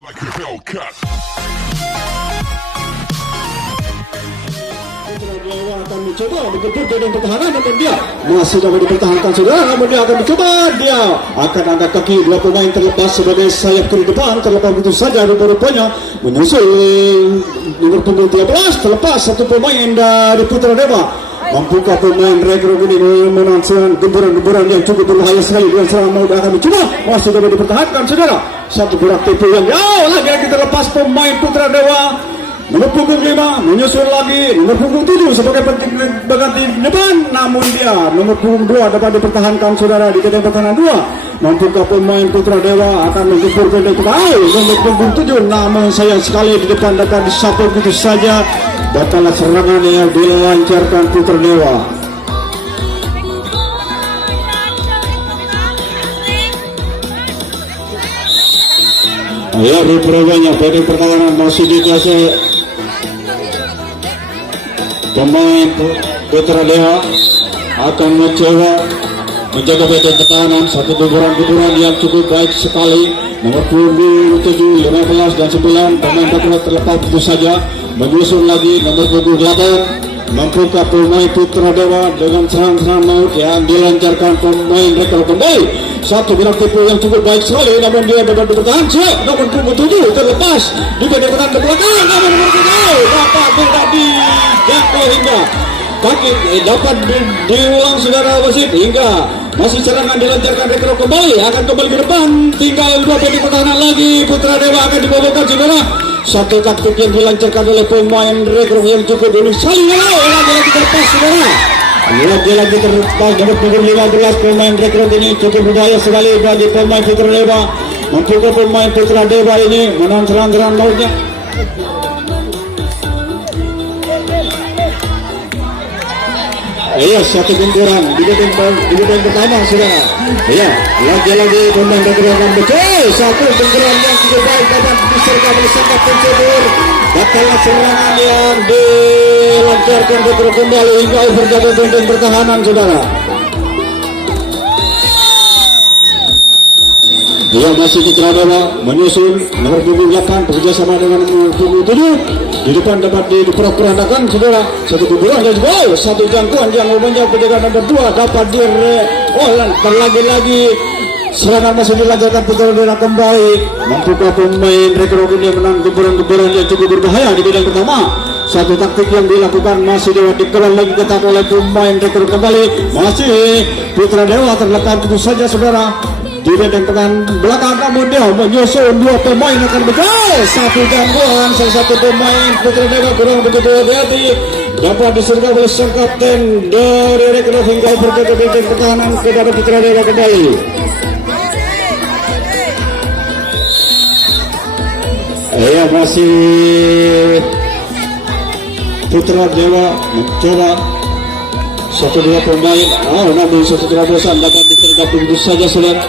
Like a Hellcat. Dewa akan mencoba mengebut dari pertahanan, namun dia masih dapat dipertahankan saudara, namun dia akan mencoba, dia akan angkat kaki. Dua pemain terlepas sebagai sayap kiri depan, terlepas begitu saja rupa-rupanya menyusul nomor punggung 13, terlepas satu pemain dari Putra Dewa. Mampukah pemain Rekro ini menonton gemburan-gemburan yang cukup berbahaya sekali dengan serangan mau akan mencoba, masih dapat dipertahankan saudara. Satu gerak tipu yang jauh lagi terlepas pemain Putra Dewa. Nomor punggung 5 menyusul lagi nomor punggung 7 sebagai pengganti depan, namun dia nomor punggung 2 dapat dipertahankan saudara di kedai pertahanan 2. Mampukah pemain Putra Dewa akan menggempur pendek kembali nomor punggung 7, namun sayang sekali di depan dapat disapu begitu saja. Batalah serangan yang dilancarkan Putra Dewa. Ya, rupanya pendek pertahanan masih dikasih pemain Putra Dewa akan mencoba menjaga badan pertahanan. Satu guguran yang cukup baik sekali. Nomor punggung 7, 15 dan 9 pemain Putra terlepas begitu saja. Menyusul lagi nomor punggung 8. Mampukah pemain Putra Dewa dengan serangan maut yang dilancarkan pemain Rekro kembali. Satu gerak tipu yang cukup baik sekali, namun dia dapat bertahan. Nomor punggung 7 terlepas di badan pertahanan ke belakang, namun nomor 7 dapat berhenti jatuh hingga kaki dapat diulang saudara wasit hingga masih serangan dilancarkan Rekro kembali, akan kembali ke depan. Tinggal dua badan pertahanan lagi. Putra Dewa akan dibawakan saudara. Satu taktik yang dilancarkan oleh pemain Rekro yang cukup dulu sekali. Lagi terlepas saudara. Lagi terlepas nomor punggung 15 pemain Rekro ini cukup berbahaya sekali bagi pemain Putra Dewa. Mampukah pemain Putra Dewa ini menang serangan mautnya? Iya, satu gemburan di bagian pertama saudara. Iya, lagi pemain Rekro akan betul. Satu gemburan yang cukup baik dapat disergap oleh sangat pencebur. Batalah serangan yang dilancarkan Rekro kembali hingga berjaga bagian pertahanan saudara. Dia masih Putra Dewa menyusul nomor punggung 8 bekerja sama dengan nomor punggung 7. Di depan dapat diperak-perandakan saudara. Satu kuburan dan gol, satu jangkauan yang memanjang penjaga nomor 2 dapat terlagi-lagi serangan masih dilancarkan Putra Dewa kembali. Mampukah pemain Rekro ini menang gemburan-gemburan yang cukup berbahaya di bidang pertama. Satu taktik yang dilakukan masih dapat dikelola lagi ketat oleh pemain Rekro kembali. Masih Putra Dewa terlepas begitu saja saudara. Di benteng tengah belakang, namun dia menyusul dua pemain akan betul. Satu gangguan salah satu pemain Putra Dewa kurang begitu hati-hati, dapat disergap oleh sang kapten dari Rekro hingga berjaga benteng pertahanan kepada Putra Dewa kembali. Ya, masih Putra Dewa mencoba satu dua pemain, namun satu terobosan dapat disergap begitu saja saudara.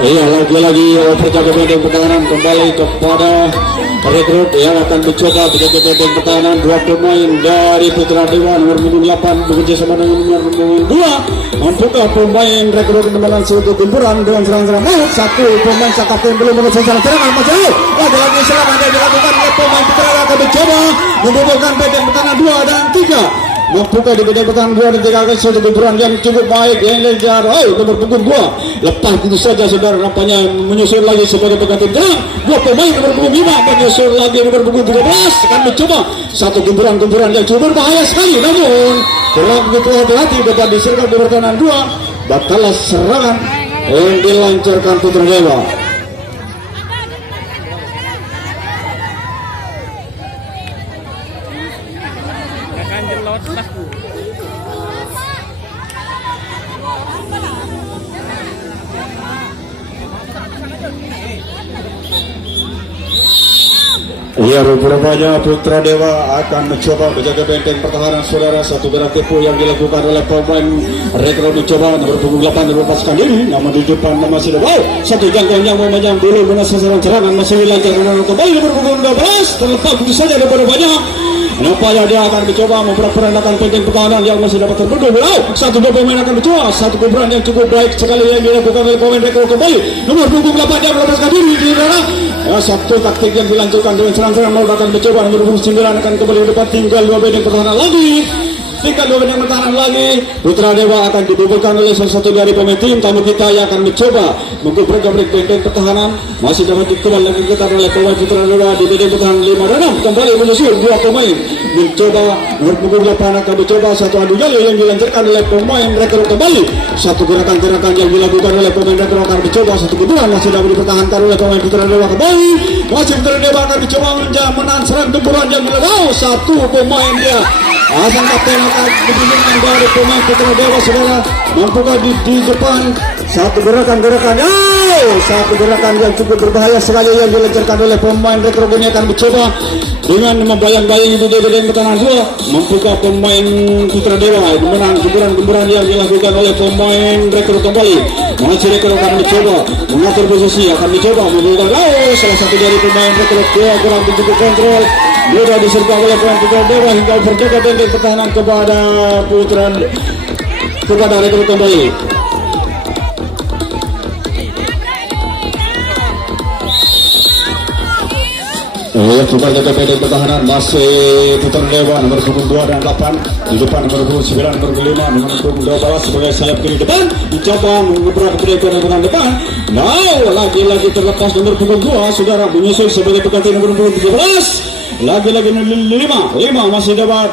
Iya, lagi-lagi penjaga benteng pertahanan kembali kepada Rekro yang akan mencoba penjaga benteng pertahanan. Dua pemain dari Putra Dewa nomor punggung 8 bekerja sama dengan nomor punggung 2. Mampukah pemain Rekro memenang suatu gemburan dengan serangan maut. Satu pemain sang kapten belum menyelesaikan serangan masih lagi serangan yang dilakukan oleh pemain Putra Dewa akan mencoba membubuhkan benteng pertahanan 2 dan 3. Mampukah di bidang pertahanan 2 dan 3 suatu gemburan yang cukup baik yang dilancar nomor punggung 2 lepas itu saja saudara, nampaknya menyusul lagi sebagai pengganti jalan. Dua pemain nomor punggung 5 menyusul lagi nomor punggung 13 akan mencoba satu gemburan yang cukup berbahaya sekali, namun kurang begitu hati-hati dapat disergap di pertahanan 2. Batalah serangan yang dilancarkan Putra Dewa. Ya, rupanya Putra Dewa akan mencoba menjaga benteng pertahanan saudara. Satu gerak tipu yang dilakukan oleh pemain Rekro mencoba nomor punggung 8 melepaskan diri, namun di depan masih ada satu jangkauan yang memanjang dulu menyelesaikan serangan masih dilancarkan kembali nomor punggung 12 terlepas begitu saja daripada banyak Nampaknya dia akan mencoba memperandakan penting pertahanan yang masih dapat terbendung. Satu dua pemain akan mencoba satu kuburan yang cukup baik sekali yang dilakukan oleh pemain rekor kembali. Nomor punggung 8 dia melepaskan diri di dalam. Satu taktik yang dilanjutkan dengan serang-serang mau akan mencoba. Nomor punggung 9 akan kembali ke depan, tinggal dua benteng pertahanan lagi. Tinggal dua benteng pertahanan lagi. Putra Dewa akan dibubuhkan oleh salah satu dari pemain tim tamu kita yang akan mencoba menggubrak-gabrik benteng pertahanan. Masih dapat dikembali lagi ketar oleh pemain Putra Dewa di benteng pertahanan 5 dan 6. Kembali menyusul dua pemain mencoba nomor punggung 8 akan mencoba satu adu jali yang dilancarkan oleh pemain rekor kembali. Satu gerakan-gerakan yang dilakukan oleh pemain rekor akan mencoba satu kedudukan masih dapat dipertahankan oleh pemain Putra Dewa kembali. Masih Putra Dewa akan mencoba menahan serangan gempuran yang meledak. Satu pemain dia Hasan Kapten akan dibingung dari pemain Putra Dewa, saudara. Mampukah di depan satu gerakan-gerakan satu gerakan yang cukup berbahaya sekali yang dilancarkan oleh pemain rekor ini akan mencoba dengan membayang-bayangi di benteng pertahanan 2. Mampukah pemain Putra Dewa menang gemburan yang dilakukan oleh pemain rekor kembali. Masih rekor akan mencoba mengatur posisi, akan mencoba membuka salah satu dari pemain rekor kurang begitu kontrol. Mudah disergap oleh pemain Putra Dewa hingga berjaga benteng pertahanan kepada rekor kembali. Kembali ke benteng pertahanan masih Putra Dewa nomor punggung 2 dan 8 di depan nomor punggung 9, nomor 5, nomor punggung 12 sebagai sayap kiri depan dicoba mengebrak ke benteng depan. Lagi-lagi terlepas nomor punggung 2 saudara menyusul sebagai pengganti nomor punggung 13. Lagi-lagi nomor 5 masih dapat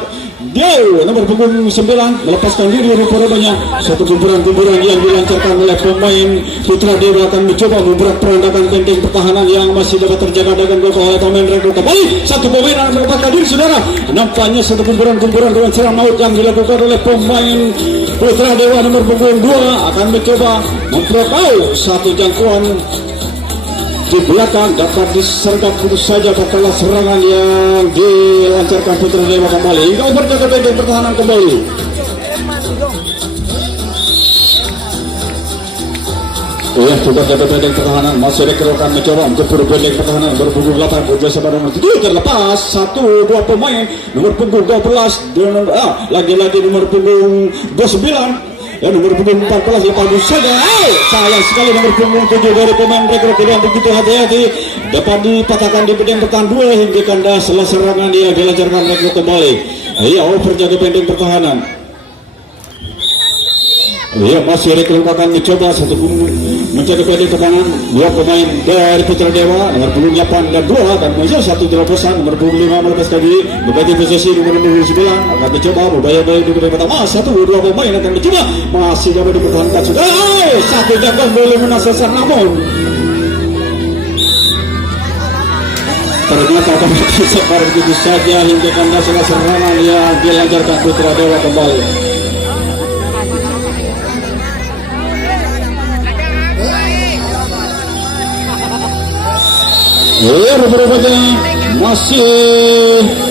Dio nomor punggung 9 melepaskan diri rupanya satu gemburan yang dilancarkan oleh pemain Putra Dewa akan mencoba memperandakan benteng pertahanan yang masih dapat terjaga dengan gol oleh pemain rekor kembali. Satu pemain akan melepaskan diri saudara. Nampaknya satu gemburan dengan serang maut yang dilakukan oleh pemain Putra Dewa nomor punggung 2 akan mencoba memperoleh satu jangkauan di belakang dapat disergap putus saja tatkala serangan yang dilancarkan Putra Dewa kembali hingga berjaga benteng pertahanan kembali. Coba jaga benteng pertahanan masih rekor akan mencoba untuk benteng pertahanan nomor punggung 8 berjasa pada nomor 7 terlepas satu dua pemain nomor punggung 12 dan lagi-lagi nomor punggung 29 dan nomor punggung 14 lepas saja. Sayang sekali nomor punggung 7 dari pemain rekor yang begitu hati-hati dapat dipatahkan di benteng pertahanan 2 hingga kandas setelah serangan dia dilancarkan rekor kembali. Berjaga benteng pertahanan. Masih rekor akan mencoba satu menjaga benteng pertahanan dua pemain dari Putra Dewa nomor punggung 8 dan 2 dan masih satu terobosan nomor punggung 5 melepaskan diri berganti posisi nomor punggung 9 akan mencoba membayar-bayar di benteng pertama. Satu dua pemain akan mencoba masih dapat dipertahankan sudah. Satu jangkauan boleh menang sesar namun ternyata akan sebar begitu saja hingga kandas serangan yang dilancarkan Putra Dewa kembali. Rupanya masih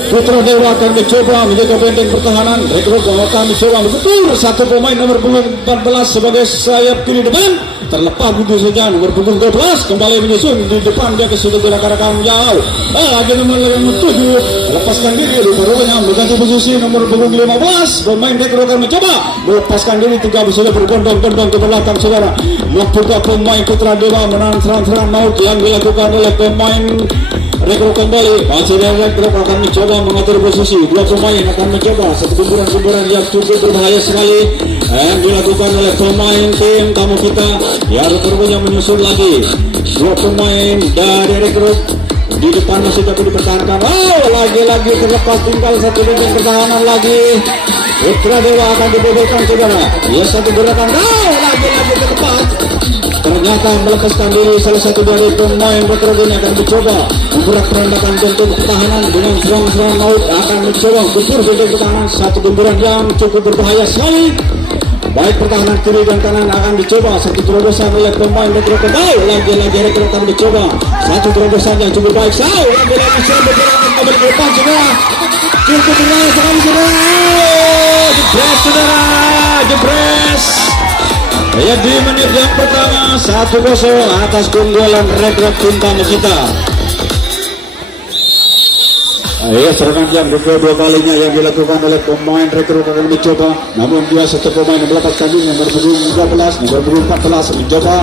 Putra Dewa akan mencoba menjaga benteng pertahanan. Rekor akan mencoba betul satu pemain nomor punggung 14 sebagai sayap kiri depan terlepas begitu saja nomor punggung 12 kembali menyusun di depan dia ke sudut gerakan jauh. Lagi nomor 7 lepaskan diri rupanya mengganti posisi nomor punggung 15 pemain rekor akan mencoba melepaskan diri tiga sudah berbondong-bondong ke belakang saudara. Mampukah pemain Putra Dewa menang serang-serang maut yang dilakukan oleh pemain rekor kembali. Masih rekor akan mencoba mengatur posisi dua pemain akan mencoba satu gemburan yang cukup berbahaya sekali yang dilakukan oleh pemain tim tamu kita yang rupanya menyusul lagi dua pemain dari rekor di depan masih dapat dipertahankan. Lagi-lagi terlepas tinggal satu benteng pertahanan lagi. Putra Dewa akan dibobolkan saudara. Satu gerakan lagi-lagi terlepas. Ternyata melepaskan diri salah satu dari pemain Putra Dewa akan mencoba memperandakan benteng pertahanan dengan serang-serang maut akan mencoba gempur benteng pertahanan satu gemburan yang cukup berbahaya sekali. Baik pertahanan kiri dan kanan akan dicoba satu terobosan oleh pemain rekor kembali. Lagi-lagi rekor akan dicoba satu terobosan yang cukup baik. Lagi-lagi saya bergerak ke depan saudara. Cukup berbahaya sekali saudara. Jebres saudara, jebres. Di menit yang pertama 1-0 atas keunggulan rekor tim tamu kita. Ya, serangan yang kedua kalinya yang dilakukan oleh pemain rekrut akan mencoba, namun dia satu pemain yang melepaskan diri. Nomor punggung 13, nomor punggung 14 mencoba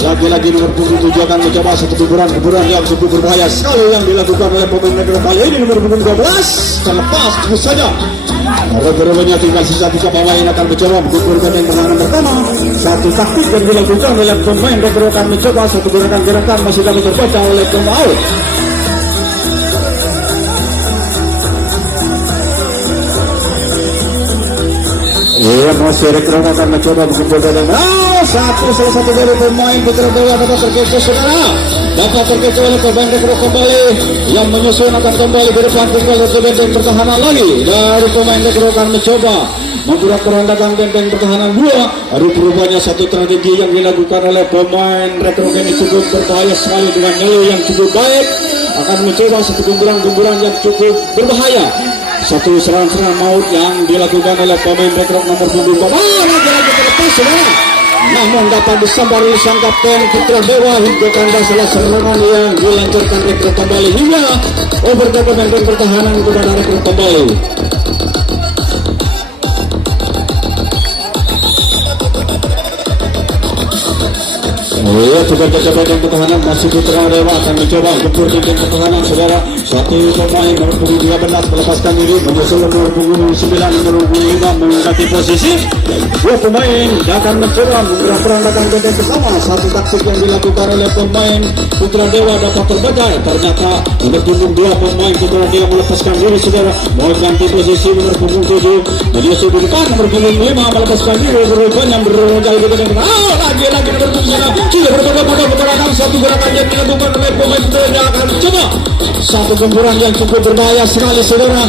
lagi-lagi. Nomor punggung 7 akan mencoba satu kuburan yang cukup berbahaya sekali yang dilakukan oleh pemain rekrut kali ini. Nomor punggung 12 terlepas terus saja. Rupanya tinggal sisa 3 pemain akan mencoba mengumpulkan yang pertahanan pertama. Satu taktik yang dilakukan oleh pemain rekrut akan mencoba satu gerakan masih dapat terbaca oleh pemain. Iya, masih rekrut akan mencoba mengumpulkan dan salah satu dari pemain Putra Dewa dapat terkecoh saudara. Dapat terkecoh oleh pemain rekrut kembali yang menyusun akan kembali ke depan tinggal benteng pertahanan lagi dari pemain rekrut akan mencoba membuat perandakan benteng pertahanan 2. Rupanya satu strategi yang dilakukan oleh pemain rekrut ini cukup berbahaya sekali dengan nilai yang cukup baik. Akan mencoba satu gumburan yang cukup berbahaya. Satu serangan maut yang dilakukan oleh pemain rekrut nomor punggung 4. Lagi-lagi terlepas saudara. Namun dapat disambar oleh sang kapten Putra Dewa hingga tanda salah serangan yang dilancarkan rekrut kembali hingga overtake benteng pertahanan kepada rekrut kembali. Juga coba benteng pertahanan masih Putra Dewa akan mencoba gempur benteng pertahanan saudara. Satu pemain nomor punggung 13 melepaskan diri menyusul nomor punggung 9 nomor punggung 5 mengganti posisi. 2 pemain akan mencoba menggerak perandakan benteng bersama. Satu taktik yang dilakukan oleh pemain Putra Dewa dapat terbaca. Ternyata nomor punggung 2 pemain Putra Dewa melepaskan diri saudara. Mengganti posisi nomor punggung 7 menyusul di depan nomor punggung 5 melepaskan diri. Berubahnya berjalan di benteng. Lagi-lagi nomor punggung 6 sudah berpada peperangan. Satu gerakan yang dilakukan oleh pemain Putra Dewa akan mencoba satu gempuran yang cukup berbahaya sekali saudara.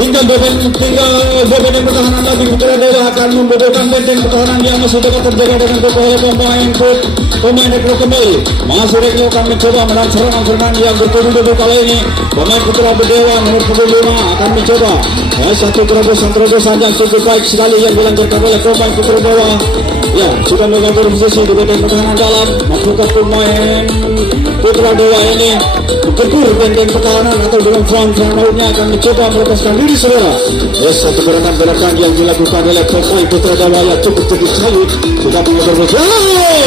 Tinggal benteng pertahanan lagi. Putra Dewa akan membodohkan benteng pertahanan yang masih dapat terjaga dengan kokoh oleh pemain rekrut kembali. Masih rekrut akan mencoba menahan serangan yang bertubi-tubi kali ini. Pemain Putra Dewa nomor punggung 5 akan mencoba satu terobosan yang cukup baik sekali yang dilancarkan oleh pemain Putra Dewa. Ya, sudah mengambil posisi di benteng pertahanan dalam. Maksudnya pemain Putra Dewa ini berkur benteng pertahanan atau dengan front mautnya akan mencoba melepaskan diri saudara. Satu gerakan yang dilakukan oleh pemain Putra Dewa yang cukup sekali sudah mengambil posisi.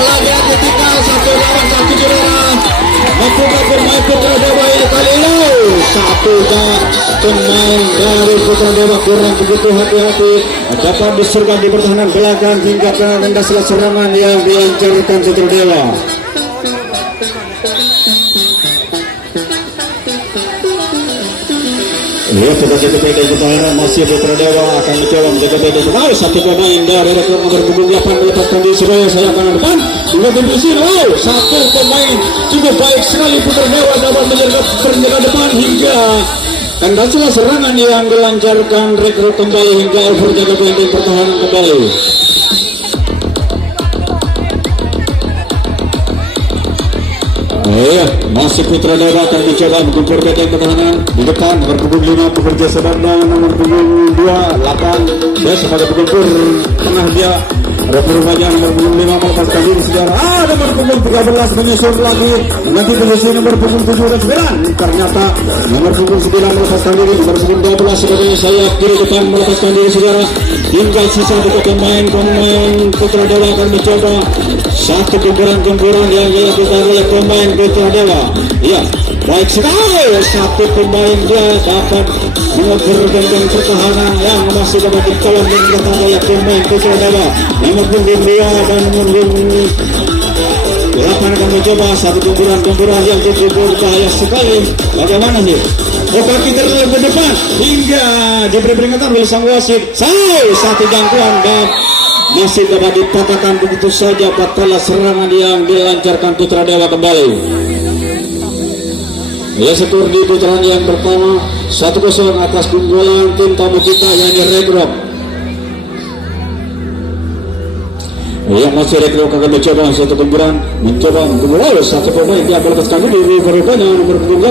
Lagi-lagi tinggal satu lawan satu saudara. Maksudnya pemain Putra Dewa ini kali ini satu pemain dari Putra Dewa kurang begitu hati-hati dapat disergap di pertahanan belakang hingga tanda salah serangan yang dilancarkan Putra Dewa. Ya, sudah jaga benteng pertahanan masih Putra Dewa akan mencoba menjaga benteng pertahanan. Satu pemain dari rekrut nomor punggung 8 melepaskan diri Surabaya saya akan depan hingga posisi. Satu pemain cukup baik sekali Putra Dewa dapat menjaga depan hingga tanda salah serangan yang dilancarkan rekrut kembali hingga over jaga benteng pertahanan kembali. Iya, masih Putra Dewa akan mencoba mengumpul benteng pertahanan di depan. Nomor punggung 5 bekerja sedang nomor punggung 8 dan sebagai pengumpul tengah dia. Rupanya nomor punggung 5 melepaskan diri saudara. Nomor punggung 13 menyusul lagi nanti posisi nomor punggung 7 dan 9. Ternyata nomor punggung 9 melepaskan diri. Nomor punggung 12 sebagai sayap kiri depan melepaskan diri saudara. Tinggal sisa 2 pemain Putra Dewa akan mencoba satu gempuran yang dilakukan oleh pemain Putra Dewa. Ya, baik sekali. Satu pemain dia dapat mengukur benteng pertahanan yang masih dapat ditolong dan dilakukan oleh pemain Putra Dewa. Nomor punggung 2 dan nomor punggung 8 akan mencoba satu gempuran yang cukup berbahaya sekali. Bagaimana sih? Kaki terlalu ke depan hingga diberi peringatan oleh sang wasit. Satu gangguan dan masih dapat dipatahkan begitu saja batal serangan yang dilancarkan Putra Dewa kembali. Ya, skor di putaran yang pertama 1-0 atas keunggulan tim tamu kita yakni Red Rock. Ya, masih rekrut akan mencoba satu gempuran mencoba satu pemain dia melepaskan diri berubahnya nomor 28.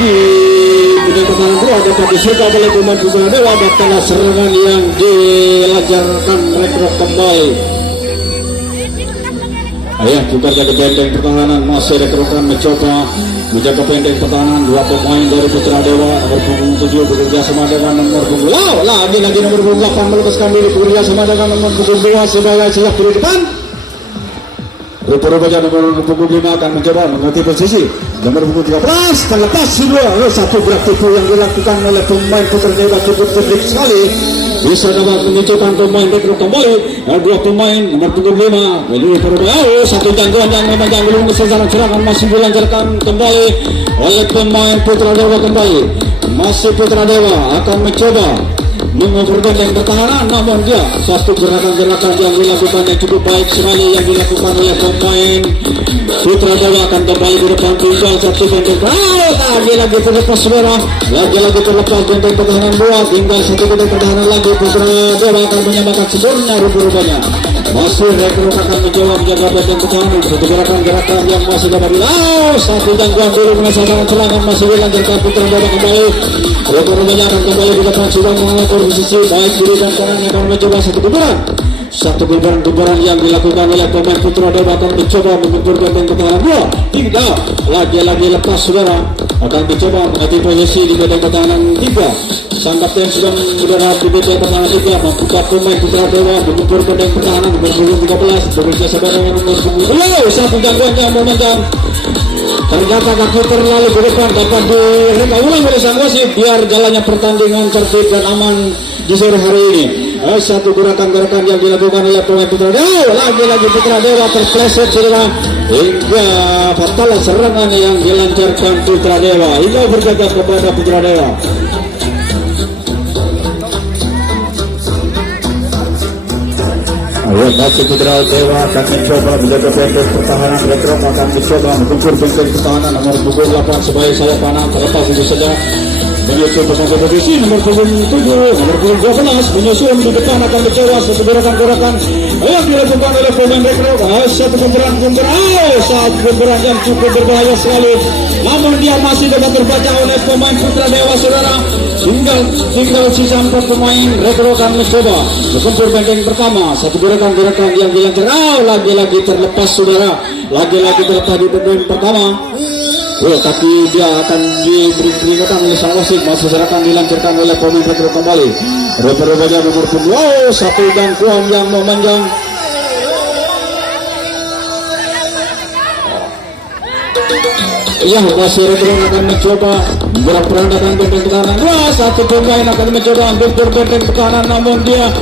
Di bidang pertahanan kedua dapat disergap oleh pemain Putra Dewa batal serangan yang dilancarkan rekrut kembali. Ayah juga jadi benteng pertahanan masih rekrut akan mencoba menjaga pendek pertahanan. Dua pemain dari Putra Dewa nomor punggung 7 bekerja sama dengan nomor punggung lagi nomor punggung 8 melepaskan diri bekerja sama dengan nomor punggung 2 sebagai siap di depan. Rupa-rupanya nomor punggung 5 akan mencoba mengganti posisi nomor punggung 13 terlepas dua. Satu gerak tipu yang dilakukan oleh pemain Putra Dewa cukup cerdik sekali, bisa dapat menunjukkan pemain back kembali. Dua pemain nomor punggung 5 ini Rupa-rupanya satu gangguan yang memang belum selesai serangan masih dilancarkan kembali oleh pemain Putra Dewa kembali. Masih Putra Dewa akan mencoba memperbanyak pertahanan, namun dia satu gerakan-gerakan yang dilakukan yang cukup baik sekali yang dilakukan oleh pemain Putra Dewa akan kembali ke depan. Tinggal satu benteng lagi terlepas saudara, lagi terlepas benteng pertahanan dua, tinggal satu benteng pertahanan lagi. Putra Dewa akan menyamakan sempurna rupa-rupanya. Masih Rekro akan mencoba menjaga benteng pertahanan. Satu gerakan-gerakan yang masih dapat satu gangguan dulu menyelesaikan serangan masih dilancarkan. Putra Dewa kembali, rupa-rupanya akan kembali ke depan sudah mengatur posisi baik kiri dan kanan yang akan mencoba satu gubaran yang dilakukan oleh pemain Putra Dewa akan mencoba menggempur benteng pertahanan dua. Tidak lagi lepas saudara, akan mencoba mengganti posisi di benteng pertahanan 3. Sang kapten sudah berada di benteng pertahanan 3, membuka pemain Putra Dewa menggempur benteng pertahanan nomor 13 bekerja sama dengan nomor 10. Satu gangguan yang memanjang, ternyata kaki terlalu ke depan dapat direka ulang oleh sang wasit biar jalannya pertandingan tertib dan aman di sore hari ini. Satu gerakan-gerakan yang dilakukan oleh pemain Putra Dewa, lagi Putra Dewa terpleset saudara, hingga fatal serangan yang dilancarkan Putra Dewa hingga berjaga kepada Putra Dewa. Masih Putra Dewa akan mencoba menjaga benteng pertahanan. Retro akan mencoba menggempur benteng pertahanan nomor punggung 8 sebagai sayap kanan terlepas itu saja. Menyusul berbagai posisi nomor punggung 7, nomor punggung 12 menyusul di depan akan mencoba satu gerakan-gerakan yang dilakukan oleh pemain Retro. Satu gemberan yang cukup berbahaya sekali, namun dia masih dapat terbaca oleh pemain Putra Dewa saudara. Tinggal sisa 4 pemain. Retro akan mencoba menggempur benteng pertama. Satu gerakan-gerakan yang dilancarkan lagi terlepas saudara, lagi terlepas di benteng pertama. Tapi dia akan diberi peringatan oleh sang wasit. Masih akan dilancarkan oleh pemain Retro kembali. Rupa-rupanya nomor punggung satu gangguan yang memanjang. Masih Retro akan mencoba berandakan benteng pertahanan. Satu pemain akan mencoba menggempur benteng pertahanan, namun dia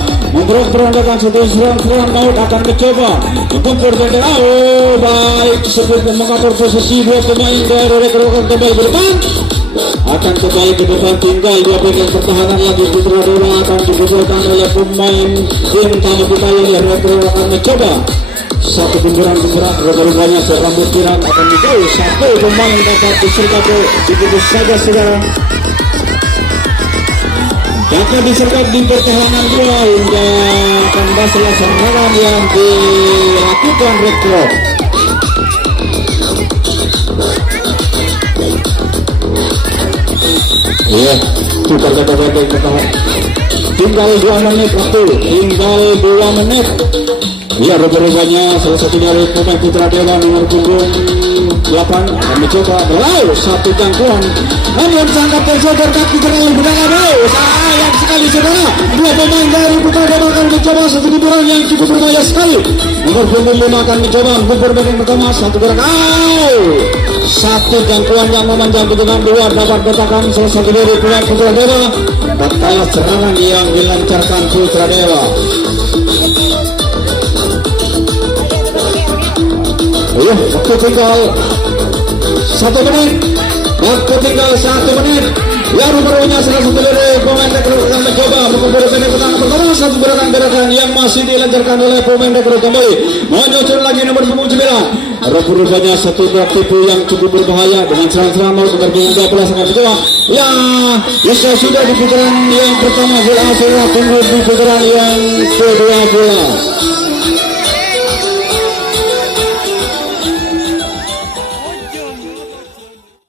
berandakan satu serangan maut akan mencoba menggempur benteng. Baik sebelum mengatur posisi dua pemain dari Retro akan kembali ke depan. Akan kembali ke depan, tinggal dua benteng pertahanan lagi. Putra Dewa akan digugurkan oleh pemain tim tamu kita yang Retro akan mencoba satu gemburan rupanya serambut pirang akan menjauh. Satu pemain dapat disergap begitu saja saudara, dapat disergap di pertahanan dua hingga kandas serangan yang dilakukan Retro. Tukar kata benteng pertahanan. Tinggal 2 menit waktu, tinggal 2 menit. Rupanya salah satu dari pemain Putra Dewa nomor punggung 8 akan mencoba satu gangguan, namun sang kapten saudara kaki terlalu berdalam. Sayang sekali saudara, dua pemain dari Putra Dewa akan mencoba satu guburan yang cukup berbahaya sekali. Nomor punggung 5 akan mencoba menggempur benteng pertama. Satu gerakan, satu gangguan yang memanjang di tengah dua dapat bertahan salah satu dari pemain Putra Dewa. Batal serangan yang dilancarkan Putra Dewa. Waktu tinggal 1 menit. Rupanya salah satu dari pemain Retro akan mencoba menggempur benteng pertahanan. Satu gerakan yang masih dilancarkan oleh pemain Retro kembali. Menyusul lagi nomor punggung 9. Rupanya satu gerak tipu yang cukup berbahaya dengan serangan nomor punggung 12 akan mencoba. Bisa sudah di putaran yang pertama. Tunggu di putaran yang kedua pula.